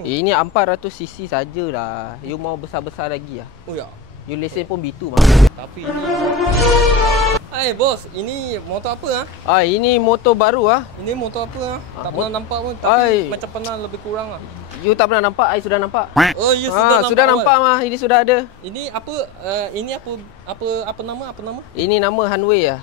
ni? Ini 400cc sajalah. You mau besar-besar lagi lah. Oh ya. You lesen pun B2 mah. Tapi ini Hai bos, ini motor apa Ini motor baru Ini motor apa tak pernah nampak pun, tapi macam pernah lebih kurang You tak pernah nampak, I sudah nampak. Oh, you sudah nampak mah. Ini sudah ada. Ini apa? Ini apa nama? Ini nama Hanway ya.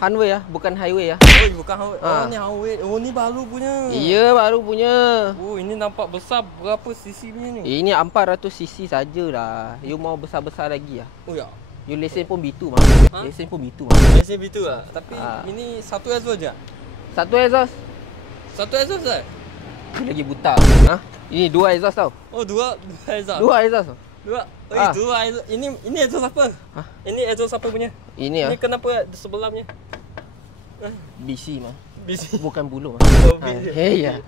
Hanway ya, bukan highway ya. Oh, bukan highway. Oh, ni highway. Oh, ni baru punya. Iya, baru punya. Oh, ini nampak besar. Berapa cc punya ni? Ini 400cc sajalah. You mau besar-besar lagi lah. Oh ya. You lesen pun B2 mah. Lesen pun B2 mah. Lesen B2 lah. Tapi ini satu exhaust je. Satu exhaust. Satu exhaust je. Lagi buta. Ini dua exhaust tau. Oh, dua exhaust. Dua exhaust. Dua. Dua exhaust. Ini exhaust apa? Ini exhaust apa punya? Ini kenapa sebelahnya? BC mah. BC. Bukan bulu mah. Oh, BC. Ya.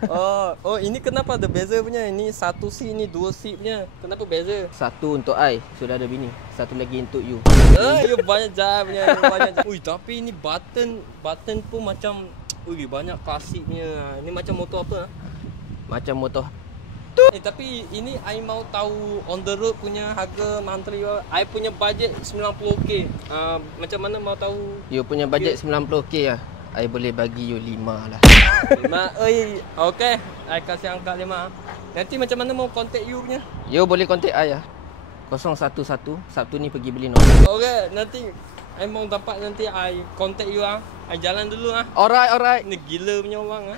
Oh, ini kenapa ada beza punya? Ini 1C, ini 2C punya. Kenapa beza? Satu untuk I, sudah ada bini. Satu lagi untuk you. You banyak jahat punya, banyak. Ui, tapi ini button pun macam banyak klasik punya. Ini macam motor apa? Macam motor. Tapi ini I mau tahu on the road punya harga monthly. I punya budget 90k. Macam mana mau tahu? You punya budget 90k lah. I boleh bagi you 5 lah. 5? Okay. I kasih angka 5. Nanti macam mana mau contact you punya? You boleh contact I lah. 011 Sabtu ni pergi beli nombor. Okay, nanti I mau dapat nanti I contact you I jalan dulu Alright. Ni gila punya orang